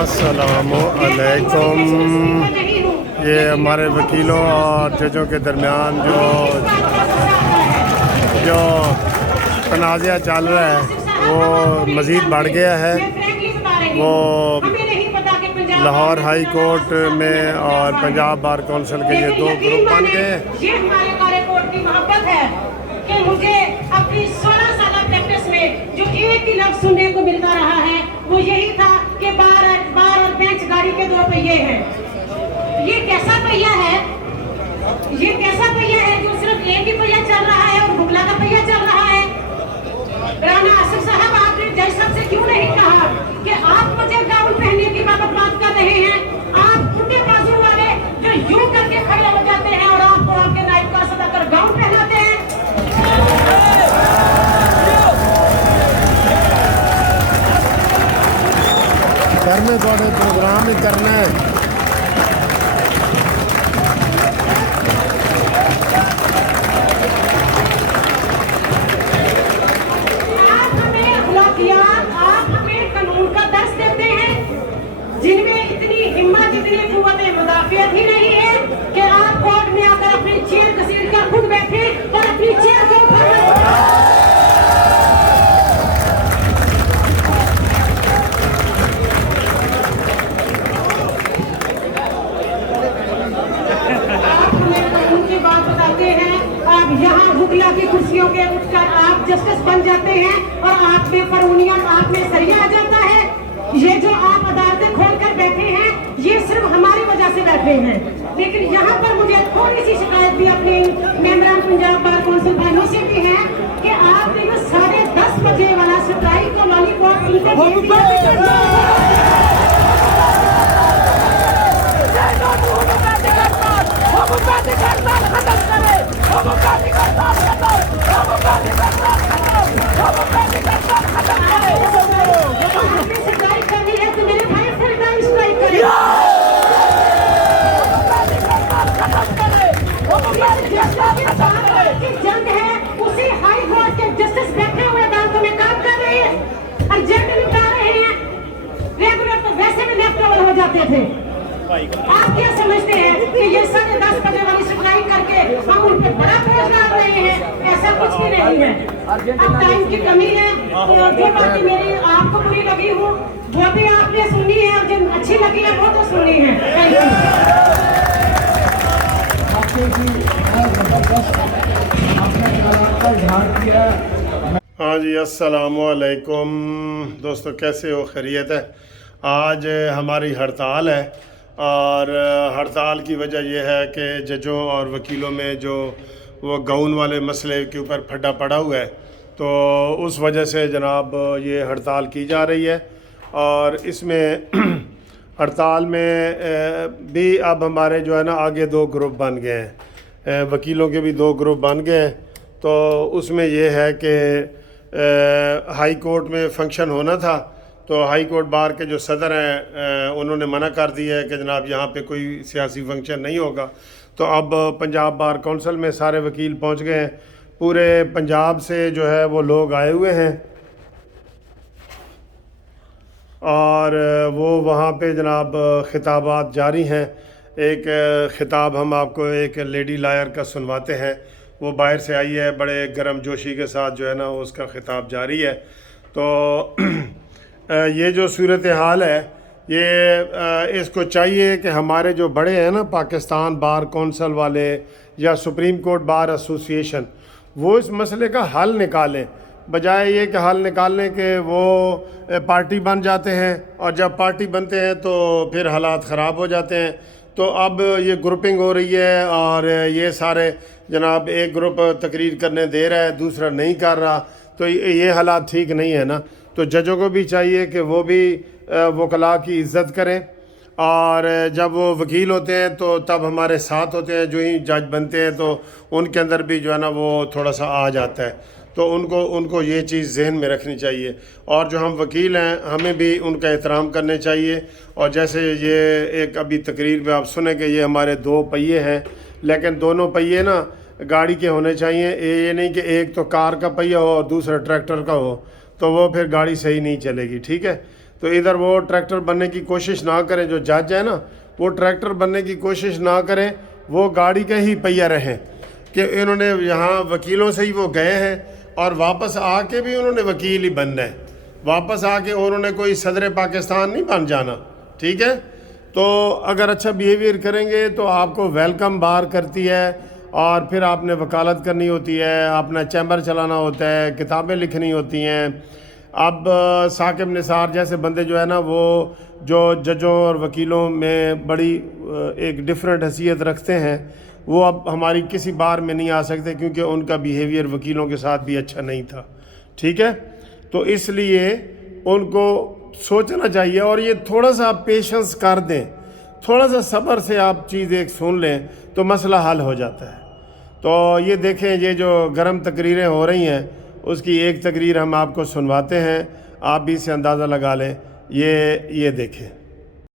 अस्सलामु अलैकुम। ये हमारे वकीलों और जजों के दरमियान जो तनाज़ा चल रहा है वो मज़ीद बढ़ गया है। वो लाहौर हाई कोर्ट में और पंजाब बार कौंसिल के ये दो ग्रुप बन गए। ये हमारे कार्य कोर्ट की मोहब्बत है कि मुझे अपनी 16 साल प्रैक्टिस में जो एक ही लफ्ज़ सुनने को मिलता रहा है वो यही था कि बार और बेंच गाड़ी के दो पहिए हैं। ये कैसा पहिया है? ये कैसा पहिया है जो सिर्फ एक ही पहिया चल रहा है और बुगला का पहिया चल रहा है? राना आसिफ साहब, आपने जज साहब से क्यों नहीं कहा कि आप मुझे गाउन पहनने की बात कर रहे हैं? आप उनके बाजू वाले जो यूं करके खड़े हो जाते हैं और आपको आपके नाइब का सदा कर गाउन पहनाते हैं। घर में थोड़े प्रोग्राम ही करना है। आप हमें अखलाकियात, आप हमें कानून का दर्स देते हैं जिनमें इतनी हिम्मत, इतनी कुव्वत मुदाफियत ही नहीं है कि आप कोर्ट में आकर अपनी चेयर घसीट कर खुद बैठे और अपनी चेयर के ऊपर यहाँ हुगला की कुर्सियों के उठकर आप जस्टिस बन जाते हैं और आप में फरौनियत, आप में सरिया आ जाता है। ये जो आप अदालतें खोल कर बैठे हैं ये सिर्फ हमारी वजह से बैठे हैं। लेकिन यहाँ पर मुझे थोड़ी सी शिकायत भी अपने मेंबरान पंजाब बार कौंसिल भाइयों से भी है कि आपने जो 10:30 बजे वाला स्ट्राइक का लॉलीपॉप करनी है तो मेरे भाई फुल टाइम स्ट्राइक करें। जंग है उसी हाई कोर्ट के जस्टिस बैठे हुए अदालतों में काम कर रहे हैं, अर्जेंट निपटा रहे हैं। रेगुलर तो वैसे भी लेफ्ट ओवर हो जाते थे। आप क्या समझते हैं कि ये 10:30 बजे वाली स्ट्राइक करके हम उन पर बड़ा बोझ डाल रहे हैं? ऐसा कुछ भी नहीं है। अब टाइम की कमी है। जो बातें मेरी आपको बुरी लगी हो वो भी आपने सुनी है और जो अच्छी लगी है वो तो सुनी है। हाँ जी, अस्सलामु अलैकुम दोस्तों, कैसे हो? खैरियत है? आज हमारी हड़ताल है और हड़ताल की वजह यह है कि जजों और वकीलों में जो वो गाउन वाले मसले के ऊपर फड्डा पड़ा हुआ है, तो उस वजह से जनाब ये हड़ताल की जा रही है। और इसमें हड़ताल में भी अब हमारे जो है ना आगे दो ग्रुप बन गए हैं, वकीलों के भी दो ग्रुप बन गए हैं। तो उसमें ये है कि हाई कोर्ट में फंक्शन होना था, तो हाई कोर्ट बार के जो सदर हैं उन्होंने मना कर दिया है कि जनाब यहाँ पे कोई सियासी फंक्शन नहीं होगा। तो अब पंजाब बार कौंसिल में सारे वकील पहुँच गए हैं, पूरे पंजाब से जो है वो लोग आए हुए हैं और वो वहाँ पे जनाब खिताबात जारी हैं। एक खिताब हम आपको एक लेडी लायर का सुनवाते हैं, वो बाहर से आई है, बड़े गर्म जोशी के साथ जो है ना उसका खिताब जारी है। तो ये जो सूरत हाल है ये इसको चाहिए कि हमारे जो बड़े हैं ना पाकिस्तान बार कौंसिल वाले या सुप्रीम कोर्ट बार एसोसिएशन, वो इस मसले का हल निकालें, बजाय ये कि हल निकालने के वो पार्टी बन जाते हैं और जब पार्टी बनते हैं तो फिर हालात ख़राब हो जाते हैं। तो अब ये ग्रुपिंग हो रही है और ये सारे जनाब एक ग्रुप तकरीर करने दे रहा है, दूसरा नहीं कर रहा, तो ये हालात ठीक नहीं है ना। तो जजों को भी चाहिए कि वो भी वकला की इज़्ज़त करें और जब वो वकील होते हैं तो तब हमारे साथ होते हैं, जो ही जज बनते हैं तो उनके अंदर भी जो है ना वो थोड़ा सा आ जाता है। तो उनको ये चीज़ जहन में रखनी चाहिए और जो हम वकील हैं हमें भी उनका एहतराम करने चाहिए। और जैसे ये एक अभी तकरीर में आप सुने कि ये हमारे दो पहिए हैं, लेकिन दोनों पहिए ना गाड़ी के होने चाहिए। ये नहीं कि एक तो कार का पहिया हो और दूसरा ट्रैक्टर का हो, तो वो फिर गाड़ी सही नहीं चलेगी। ठीक है, تو ادھر وہ ٹریکٹر بننے کی کوشش نہ کریں، جو جج ہے نا وہ ٹریکٹر بننے کی کوشش نہ کریں، وہ گاڑی کے ہی پہیہ رہیں کہ انہوں نے یہاں وکیلوں سے ہی وہ گئے ہیں اور واپس آ کے بھی انہوں نے وکیل ہی بننا ہے، واپس آ کے انہوں نے کوئی صدر پاکستان نہیں بن جانا، ٹھیک ہے؟ تو اگر اچھا بیہیویئر کریں گے تو آپ کو ویلکم بار کرتی ہے، اور پھر آپ نے وکالت کرنی ہوتی ہے، اپنا چیمبر چلانا ہوتا ہے، کتابیں لکھنی ہوتی ہیں۔ اب ثاقب نثار جیسے بندے جو ہے نا وہ جو ججوں اور وکیلوں میں بڑی ایک ڈیفرنٹ حیثیت رکھتے ہیں، وہ اب ہماری کسی بار میں نہیں آ سکتے کیونکہ ان کا بیہیویئر وکیلوں کے ساتھ بھی اچھا نہیں تھا، ٹھیک ہے؟ تو اس لیے ان کو سوچنا چاہیے، اور یہ تھوڑا سا آپ پیشنس کر دیں، تھوڑا سا صبر سے آپ چیز ایک سن لیں تو مسئلہ حل ہو جاتا ہے۔ تو یہ دیکھیں، یہ جو گرم تقریریں ہو رہی ہیں اس کی ایک تقریر ہم آپ کو سنواتے ہیں، آپ بھی اس سے اندازہ لگا لیں، یہ دیکھیں۔